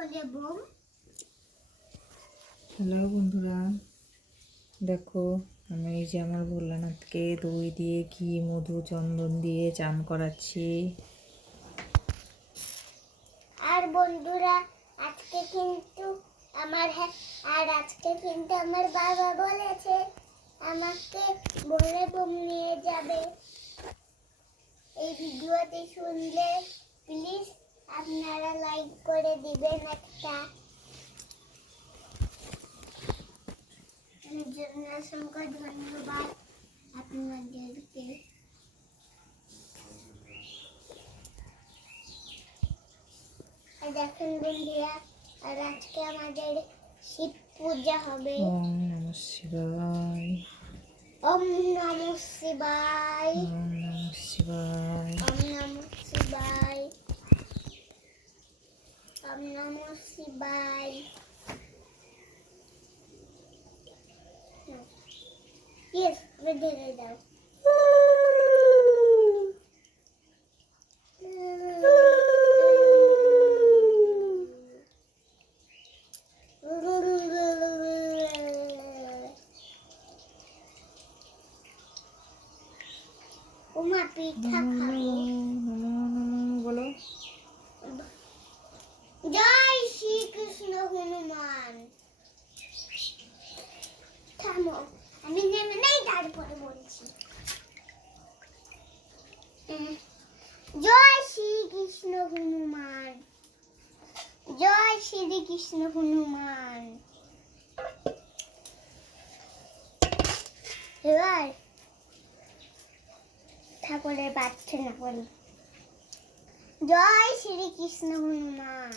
বলে bomb. Hello বন্ধুরা, দেখো আমি এই যে আমার ভোলানাথকে দই দিয়ে ঘি মধু চন্দন দিয়ে চান করাচ্ছি। আর বন্ধুরা আজকে কিন্তু আমার বাবা বলেছে আমাকে বলে বোম নিয়ে যাবে। এই ভিডিওটি শুনলে প্লিজ আপনারা লাইক করে দিবেন একটা। এর জন্য অসংখ্য ধন্যবাদ আপনাদেরকে। দেখেন বন্ধুরা, আর আজকে আমাদের শিব পূজা হবে। ওম নমঃ শিবায়। ওম নমঃ শিবায়। ওম নমঃ শিবায়। ওম নমঃ শিবায়। ওম নমঃ শিবায়। ইয়েস, বেঁধে দাও। ওমা পিঠা খাবো। বলো। জয় শ্রীকৃষ্ণ হনুমান। থামো, আমি নেমে নেই তারপরে বলছি। জয় শ্রীকৃষ্ণ হনুমান। জয় শ্রীকৃষ্ণ হনুমান। এবার ঠাকুরের প্রার্থনা করি। জয় শ্রীকৃষ্ণ হনুমান।